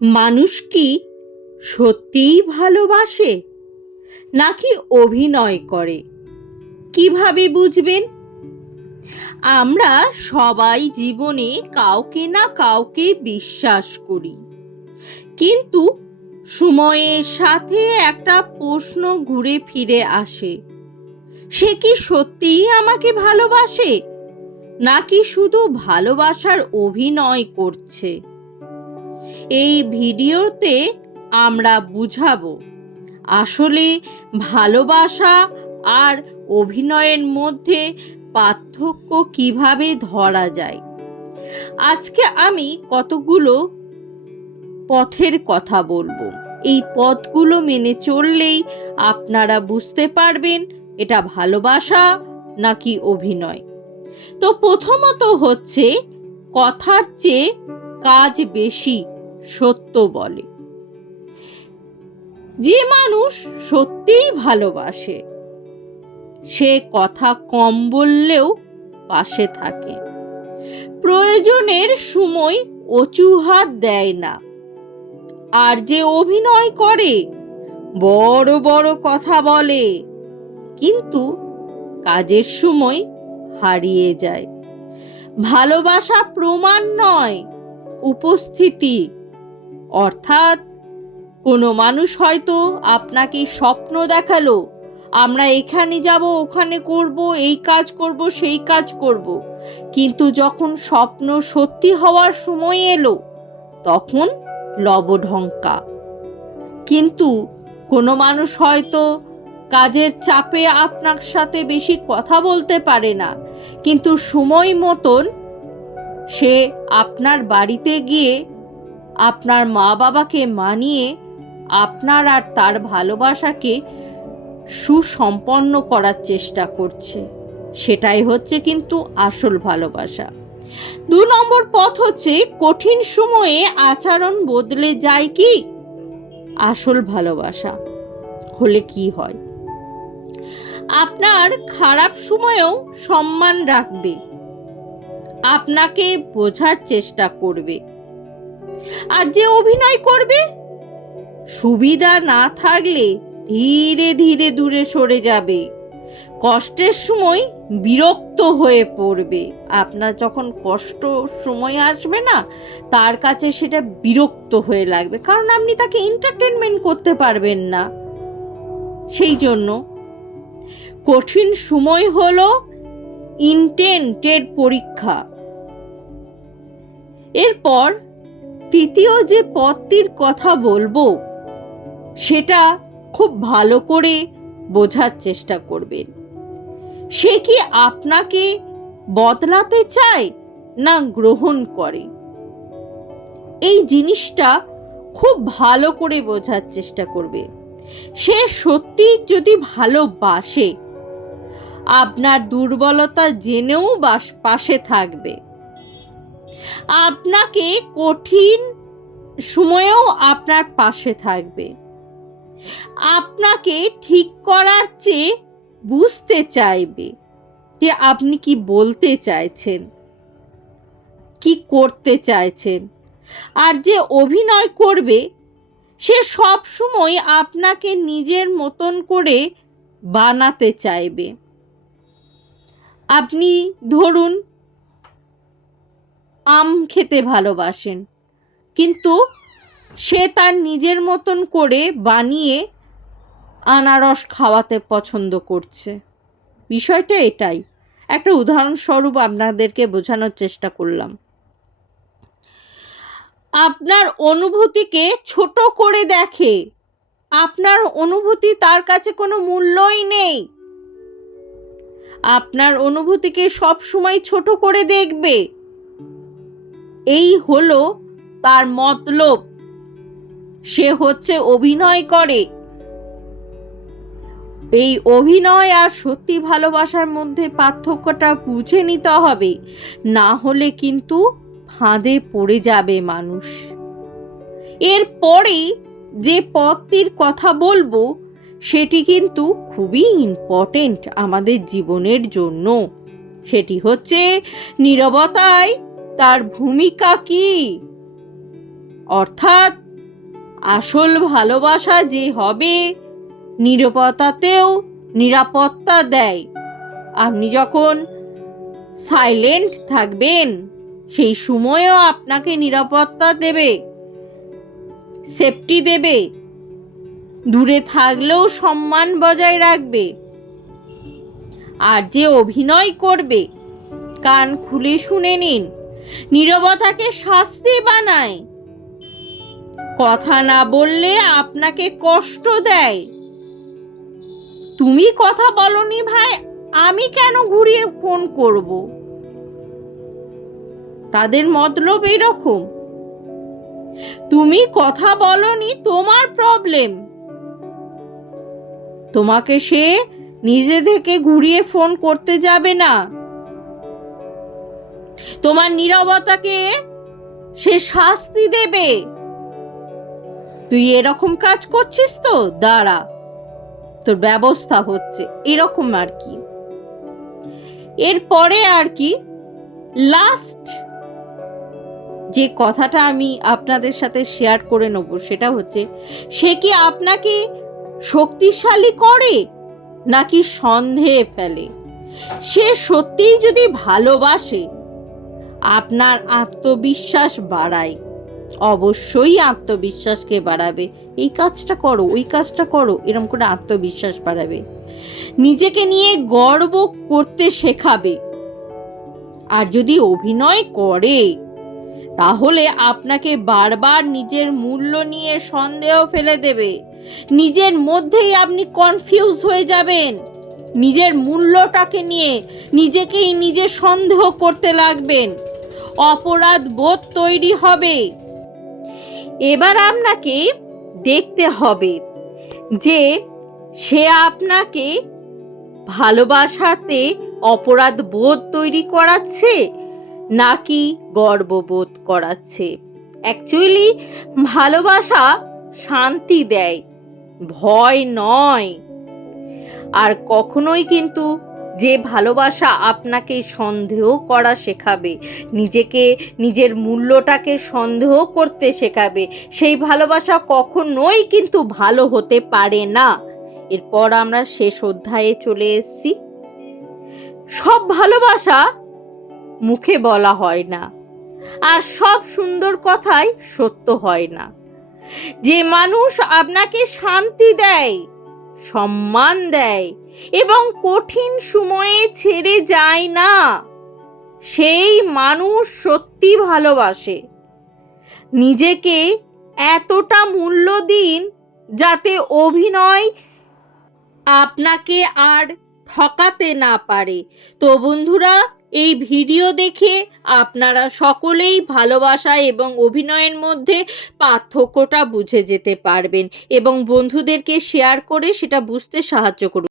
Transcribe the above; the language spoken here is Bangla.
মানুষ কি সত্যিই ভালোবাসে নাকি অভিনয় করে? কিভাবে বুঝবেন? আমরা সবাই জীবনে কাউকে না কাউকে বিশ্বাস করি, কিন্তু সময়ের সাথে একটা প্রশ্ন ঘুরে ফিরে আসে, সে কি সত্যিই আমাকে ভালোবাসে নাকি শুধু ভালোবাসার অভিনয় করছে? এই ভিডিওতে আমরা বুঝাবো আসলে ভালোবাসা আর অভিনয়ের মধ্যে পার্থক্য কিভাবে ধরা যায়। আজকে আমি কতগুলো পথের কথা বলবো। এই পথগুলো মেনে চললেই আপনারা বুঝতে পারবেন এটা ভালোবাসা নাকি অভিনয়। তো প্রথমত হচ্ছে, কথার চেয়ে কাজ বেশি সত্য বলে। যে মানুষ সত্যিই ভালোবাসে সে কথা কম বললেও পাশে থাকে, প্রয়োজনের সময় অজুহাত দেয় না। আর যে অভিনয় করে বড় বড় কথা বলে কিন্তু কাজের সময় হারিয়ে যায়। ভালোবাসা প্রমাণ নয়, উপস্থিতি। অর্থাৎ কোনো মানুষ হয়তো আপনাকে স্বপ্ন দেখালো, আমরা এখানে যাব, ওখানে করব, এই কাজ করব, সেই কাজ করব, কিন্তু যখন স্বপ্ন সত্যি হওয়ার সময় এলো তখন লবঢঙ্কা। কিন্তু কোনো মানুষ হয়তো কাজের চাপে আপনার সাথে বেশি কথা বলতে পারে না, কিন্তু সময় মতন সে আপনার বাড়িতে গিয়ে আপনার মা বাবাকে মানিয়ে আপনার আর তার ভালোবাসাকে সুসম্পন্ন করার চেষ্টা করছে। সেটাই হচ্ছে কিন্তু আসল ভালোবাসা। 2 নম্বর পথ হচ্ছে, কঠিন সময়ে আচরণ বদলে যায় কি? আসল ভালোবাসা হলে কি হয়? আপনার খারাপ সময়েও সম্মান রাখবে, আপনাকে বোঝার চেষ্টা করবে। আর যে অভিনয় করবে, সুবিধা না থাকলে ধীরে ধীরে দূরে সরে যাবে, কষ্টের সময় বিরক্ত হয়ে পড়বে। আপনার যখন কষ্ট সময় আসবে না, তার কাছে সেটা বিরক্ত হয়ে লাগবে, কারণ আপনি তাকে এন্টারটেনমেন্ট করতে পারবেন না। সেই জন্য কঠিন সময় হলো ইন্টেন্টের পরীক্ষা। এরপর তৃতীয় যে পথটির কথা বলবো সেটা খুব ভালো করে বোঝার চেষ্টা করবেন। সে কি আপনাকে বদলাতে চায় না গ্রহণ করে? এই জিনিসটা খুব ভালো করে বোঝার চেষ্টা করবে। সে সত্যি যদি ভালোবাসে, আপনার দুর্বলতা জেনেও পাশে থাকবে, আপনাকে কঠিন সময়েও আপনার পাশে থাকবে, আপনাকে ঠিক করার চেয়ে বুঝতে চাইবে যে আপনি কি বলতে চাইছেন, কি করতে চাইছেন। আর যে অভিনয় করবে সে সব সময় আপনাকে নিজের মতন করে বানাতে চাইবে। আপনি ধরুন আম খেতে ভালোবাসেন, কিন্তু সে তার নিজের মতন করে বানিয়ে আনারস খাওয়াতে পছন্দ করছে। বিষয়টা এটাই। একটা উদাহরণস্বরূপ আপনাদেরকে বোঝানোর চেষ্টা করলাম। আপনার অনুভূতিকে ছোট করে দেখে, আপনার অনুভূতি তার কাছে কোনো মূল্যই নেই। আপনার অনুভূতিকে সব সময় ছোট করে দেখবে, এই হলো তার মতলব। সে হচ্ছে অভিনয় করে। এই অভিনয় আর সত্যি ভালোবাসার মধ্যে পার্থক্যটা বুঝে নিতে হবে, না হলে কিন্তু ফাঁদে পড়ে যাবে মানুষ। এরপরে যে পথটির কথা বলবো সেটি কিন্তু খুবই ইম্পর্টেন্ট আমাদের জীবনের জন্য। সেটি হচ্ছে, নীরবতায় তার ভূমিকা কি? অর্থাৎ আসল ভালোবাসা যে হবে, নীরবতাতেও নিরাপত্তা দেয়। আপনি যখন সাইলেন্ট থাকবেন, সেই সময়ও আপনাকে নিরাপত্তা দেবে, সেফটি দেবে, দূরে থাকলেও সম্মান বজায় রাখবে। আর যে অভিনয় করবে, কান খুলে শুনে নিন, নীরবতাকে শাস্তি বানায়। কথা না বললে আপনাকে কষ্ট দেয়। তুমি কথা বলনি ভাই, আমি কেন ঘুরিয়ে ফোন করব? তাদের মতলব এরকম। তুমি কথা বলনি, তোমার প্রবলেম। তোমাকে সে নিজে থেকে ঘুরিয়ে ফোন করতে যাবে না। তোমার নীরবতাকে সে শাস্তি দেবে। তুই এরকম কাজ করছিস তো, দাঁড়া, তোর ব্যবস্থা হচ্ছে, এরকম আর কি। এরপরে আর কি, লাস্ট যে কথাটা আমি আপনাদের সাথে শেয়ার করে নেব সেটা হচ্ছে, সে কি আপনাকে শক্তিশালী করে নাকি সন্দেহে ফেলে? সে সত্যিই যদি ভালোবাসে, আপনার আত্মবিশ্বাস বাড়ায়, অবশ্যই আত্মবিশ্বাসকে বাড়াবে। এই কাজটা করো, ওই কাজটা করো, এরকম করে আত্মবিশ্বাস বাড়াবে, নিজেকে নিয়ে গর্ব করতে শেখাবে। আর যদি অভিনয় করে, তাহলে আপনাকে বারবার নিজের মূল্য নিয়ে সন্দেহ ফেলে দেবে। নিজের মধ্যেই আপনি কনফিউজ হয়ে যাবেন, নিজের মূল্যটাকে নিয়ে নিজেকেই নিজে সন্দেহ করতে লাগবেন, অপরাধ বোধ তৈরি হবে। এবার আপনাকে দেখতে হবে যে সে আপনাকে ভালোবাসাতে অপরাধ বোধ তৈরি করাচ্ছে নাকি গর্ববোধ করাচ্ছে। অ্যাকচুয়ালি ভালোবাসা শান্তি দেয়, ভয় নয়। আর কখনোই কিন্তু যে ভালোবাসা আপনাকে সন্দেহ করা শেখাবে, নিজেকে, নিজের মূল্যটাকে সন্দেহ করতে শেখাবে, সেই ভালোবাসা কখনোই কিন্তু ভালো হতে পারে না। এরপর আমরা শেষ অধ্যায়ে চলে এসেছি। সব ভালোবাসা মুখে বলা হয় না, আর সব সুন্দর কথাই সত্য হয় না। যে মানুষ আপনাকে শান্তি দেয়, সম্মান দেয় এবং কঠিন সময়ে ছেড়ে যায় না, সেই মানুষ সত্যি ভালোবাসে। নিজেকে এতটা মূল্য দিন যাতে অভিনয় আপনাকে আর ঠকাতে না পারে। তো বন্ধুরা, এই ভিডিও দেখে আপনারা সকলেই ভালোবাসা এবং অভিনয়ের মধ্যে পার্থক্যটা বুঝে যেতে পারবেন এবং বন্ধুদেরকে শেয়ার করে সেটা বুঝতে সাহায্য করুন।